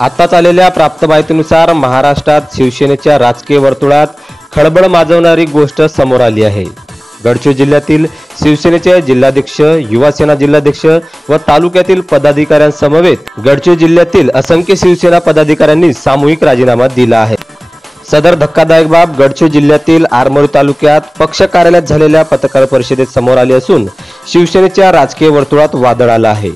आताच आलेल्या प्राप्त माहितीनुसार महाराष्ट्रात शिवसेनेच्या राजकीय वर्तुळात खळबळ माजवणारी गोष्ट समोर आली आहे. गडचिरोली जिल्ह्यातील शिवसेनेचे जिल्हाध्यक्ष युवासेना जिल्हाध्यक्ष व तालुक्यातील पदाधिकाऱ्यांसमवेत गडचिरोली जिल्ह्यातील असंख्य शिवसेना पदाधिकाऱ्यांनी सामूहिक राजीनामा दिला आहे. सदर धक्कादायक बाब गडचिरोली जिल्ह्यातील आरमोरी तालुक्यात पक्ष कार्यालयात झालेल्या पत्रकार परिषदेत समोर आली असून शिवसेनेच्या राजकीय वर्तुळात वादळ आलं आहे.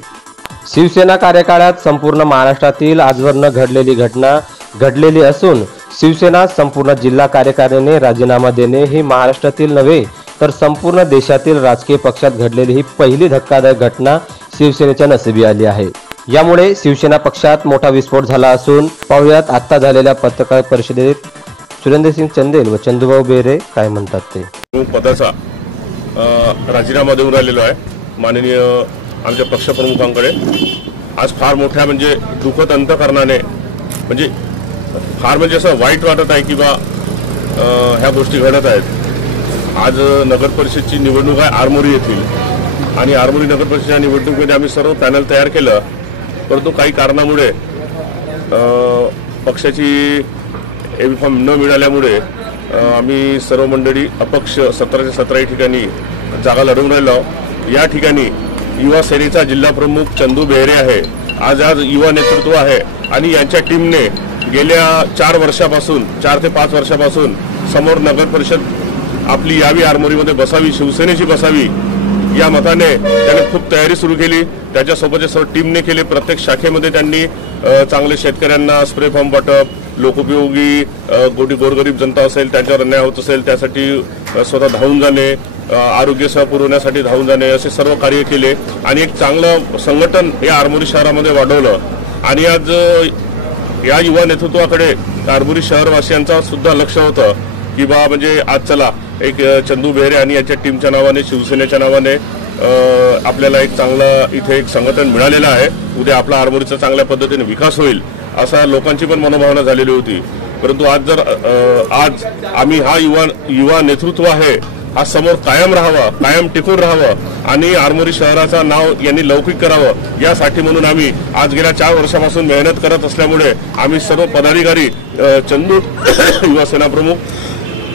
शिवसेना कार्यकाळात संपूर्ण महाराष्ट्रातील आजवर न घडलेली घटना घडलेली असून शिवसेना संपूर्ण जिल्हा कार्यकारिणीने राजीनामा देणे ही महाराष्ट्रातील नव्हे तर संपूर्ण देशातील राजकीय पक्षात घडलेली ही पहिली धक्कादायक घटना शिवसेनेच्या नसिबी आली आहे. यामुळे शिवसेना पक्षात मोठा विस्फोट झाला असून पाहुयात आत्ता झालेल्या पत्रकार परिषदेत सुरेंद्रसिंग चंदेल व चंदूभाऊ बेरे काय म्हणतात ते? पदाचा राजीनामा देऊन राहिलेलो आहे. माननीय आमच्या पक्षप्रमुखांकडे. आज फार मोठ्या म्हणजे दुखद अंतकरणाने म्हणजे फार म्हणजे असं वाईट वाटत आहे की बा ह्या गोष्टी घडत आहेत. आज नगर परिषदची निवडणूक आहे आरमोरी येथील. आणि आरमोरी नगर परिषदेच्या निवडणुकीमध्ये आम्ही सर्व पॅनल तयार केलं. परंतु काही कारणामुळे पक्षाची एबी फॉर्म न मिळाल्यामुळे आम्ही सर्व मंडळी अपक्ष सतराच्या सतराही ठिकाणी जागा लढवून राहिलो. या ठिकाणी युवा सेनेचा जिल्हाप्रमुख चंदू बेहरे आहे. आज आज युवा नेतृत्व आहे. आणि यांच्या टीमने गेल्या चार वर्षापासून चार ते पाच वर्षापासून समोर नगर परिषद आपली यावी आरमोरीमध्ये बसावी शिवसेनेची बसावी या मताने त्याने खूप तयारी सुरू केली. त्याच्यासोबतच्या सर्व टीमने केले. प्रत्येक शाखेमध्ये त्यांनी चांगले शेतकऱ्यांना स्प्रे फॉर्म वाटप लोकोपयोगी गोटी गोरगरीब जनता असेल त्यांच्यावर अन्याय होत असेल त्यासाठी स्वतः धावून जाणे आरोग्य सेवा पुरवण्यासाठी धावून जाणे असे सर्व कार्य केले आणि एक चांगलं संघटन या आरमोरी शहरामध्ये वाढवलं. आणि आज या युवा नेतृत्वाकडे आरमोरी शहरवासियांचा सुद्धा लक्ष होतं की बा म्हणजे आज चला एक चंदू बेहरे आणि याच्या टीमच्या नावाने शिवसेनेच्या नावाने आपल्याला एक चांगलं इथे एक संघटन मिळालेलं आहे. उद्या आपला आरमोरीचा चांगल्या पद्धतीने विकास होईल असा लोकांची पण मनोभावना झालेली होती. परंतु आज जर आज आम्ही हा युवा युवा नेतृत्व आहे हा समोर कायम राहावा कायम टिकून राहावं आणि आरमोरी शहराचं नाव यांनी लौकिक करावं यासाठी म्हणून आम्ही आज गेल्या चार वर्षापासून मेहनत करत असल्यामुळे आम्ही सर्व पदाधिकारी चंदू युवा सेना प्रमुख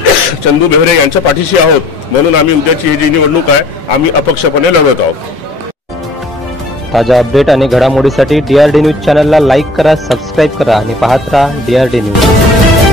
चंदू बेहरे यांच्या पाठीशी आहोत. म्हणून आम्ही उद्याची ही जी निवडणूक आहे आम्ही अपक्षपणे लढवत आहोत. ताज्या अपडेट आणि घडामोडीसाठी डी आर डी न्यूज चॅनलला लाईक करा सबस्क्राईब करा आणि पाहत राहा डी आर डी न्यूज